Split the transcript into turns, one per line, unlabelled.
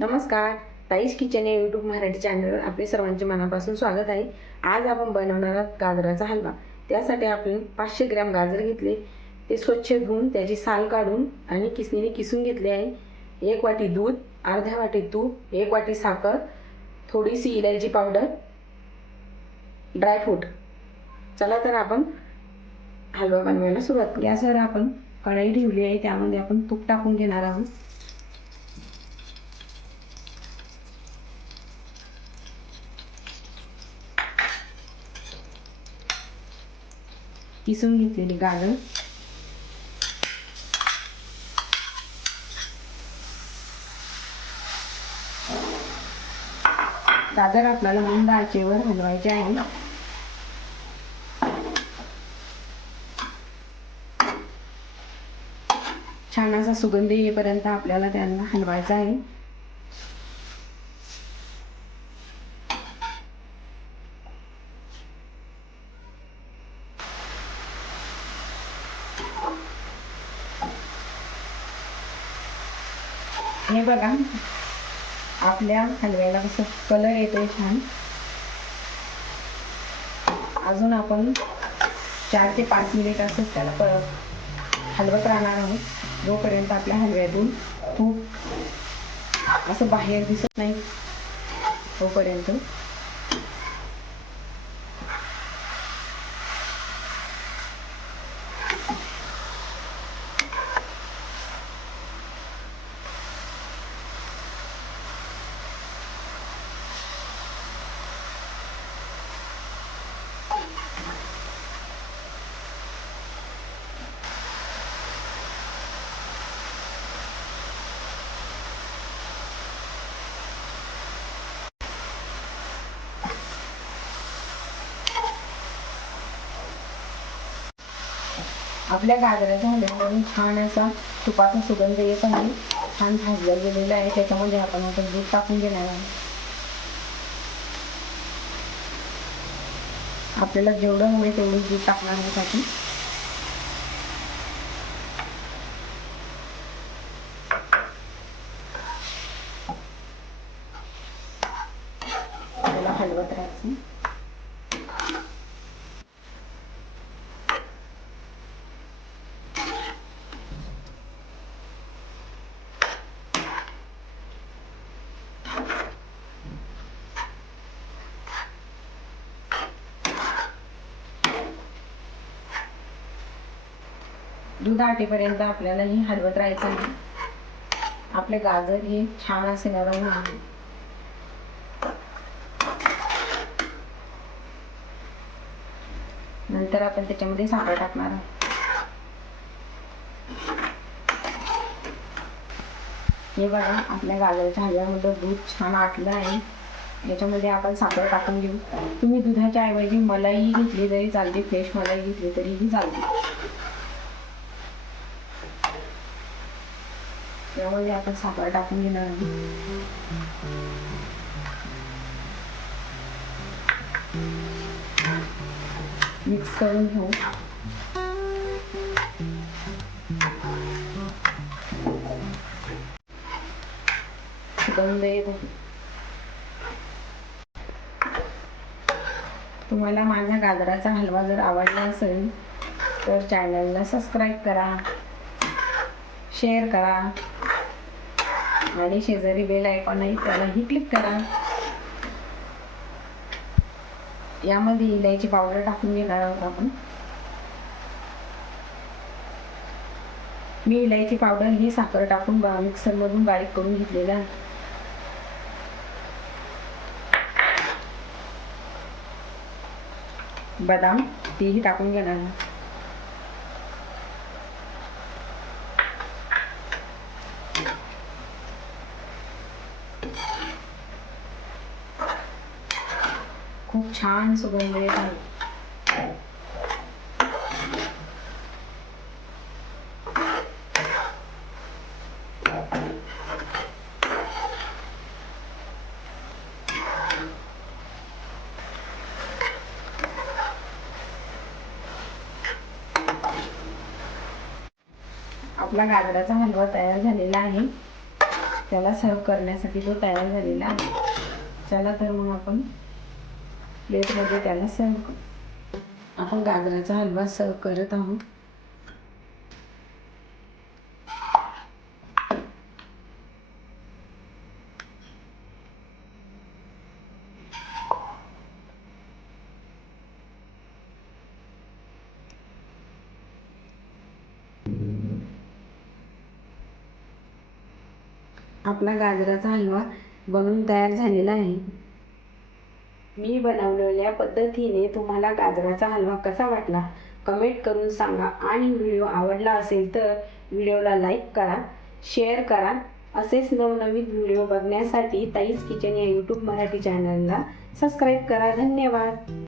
नमस्कार ताईश किचन या यूट्यूब मराठी चॅनलवर आपले सर्वांचे मनापासून स्वागत आहे. आज आपण बनवणार आहोत गाजराचा हलवा. त्यासाठी आपण पाचशे ग्रॅम गाजर घेतले. ते स्वच्छ धुवून त्याची साल काढून आणि किसणीने किसून घेतले आहे. एक वाटी दूध अर्ध्या वाटी तूप एक वाटी साखर थोडीशी इलायची पावडर ड्रायफ्रूट चला तर आपण हलवा बनवायला सुरुवात गॅसवर आपण कढई ठेवली आहे त्यामध्ये आपण तूप टाकून घेणार आहोत. किसून घेतलेली गाजर गाजर आपल्याला मंद आचेवर हलवायचे आहे. छान असा सुगंध येईपर्यंत आपल्याला त्यांना हलवायचा आहे. हे बघा. आपल्या हलव्याला कसं कलर येतोय छान. अजून आपण चार ते पाच मिनिट असंच त्याला प- हलवत राहणार आहोत. जोपर्यंत आपल्या हलव्यातून खूप असं बाहेर दिसत नाही तोपर्यंत. आपल्या गाजराच्या झाल्यावर म्हणजे छान असा तुपाचा सुगंध येत आहे. छान भाजला गेलेला आहे. त्याच्यामध्ये आपण आता दूध टाकून घेणार आहोत. आपल्याला जेवढं हवे तेवढं दूध टाकणार आहे आपण. त्याला हलवत राहायचं. दूध आटेपर्यंत आपल्याला हे हलवत राहायचं आहे आपले गाजर हे छान असे नरम आहे नंतर आपण त्याच्यामध्ये साखर टाकणार आहोत. हे बघा आपल्या गाजरच्या हलव्यामध्ये दूध छान आटलं आहे. याच्यामध्ये आपण साखर टाकून घेऊ. तुम्ही दुधाच्या ऐवजी मलाई घेतली तरी चालते फ्रेश मलाई घेतली तरीही चालते. त्यामध्ये आपण साखर टाकून घेणार आहोत. मिक्स करून घेऊ. तुम्हाला माझा गाजराचा हलवा जर आवडला असेल तर चॅनलला सबस्क्राईब करा शेअर करा. आणि शेजारी बेल आयकॉन आहे त्यालाही क्लिक करा. यामध्ये इलायची पावडर टाकून घेणार आहोत आपण. मी इलायची पावडर ही साखर टाकून बा मिक्सरमधून बारीक करून घेतलेला आहे. बदाम तेही टाकून घेणार खूप छान सुगंध येत आहे. आपला गाजराचा हलवा तयार झालेला आहे. त्याला सर्व करण्यासाठी तो तयार झालेला आहे. चला तर मग आपण प्लेटमध्ये त्याला सर्व आपण गाजराचा हलवा सर्व करत आहोत. आपला गाजराचा हलवा बनवून तयार झालेला आहे. मी बनवलेल्या पद्धतीने तुम्हाला गाजराचा हलवा कसा वाटला कमेंट करून सांगा. आणि व्हिडिओ आवडला असेल तर व्हिडिओला लाईक करा शेअर करा. असेच नवनवीन व्हिडिओ बघण्यासाठी ताईज किचन या यूट्यूब मराठी चॅनलला सबस्क्राईब करा. धन्यवाद.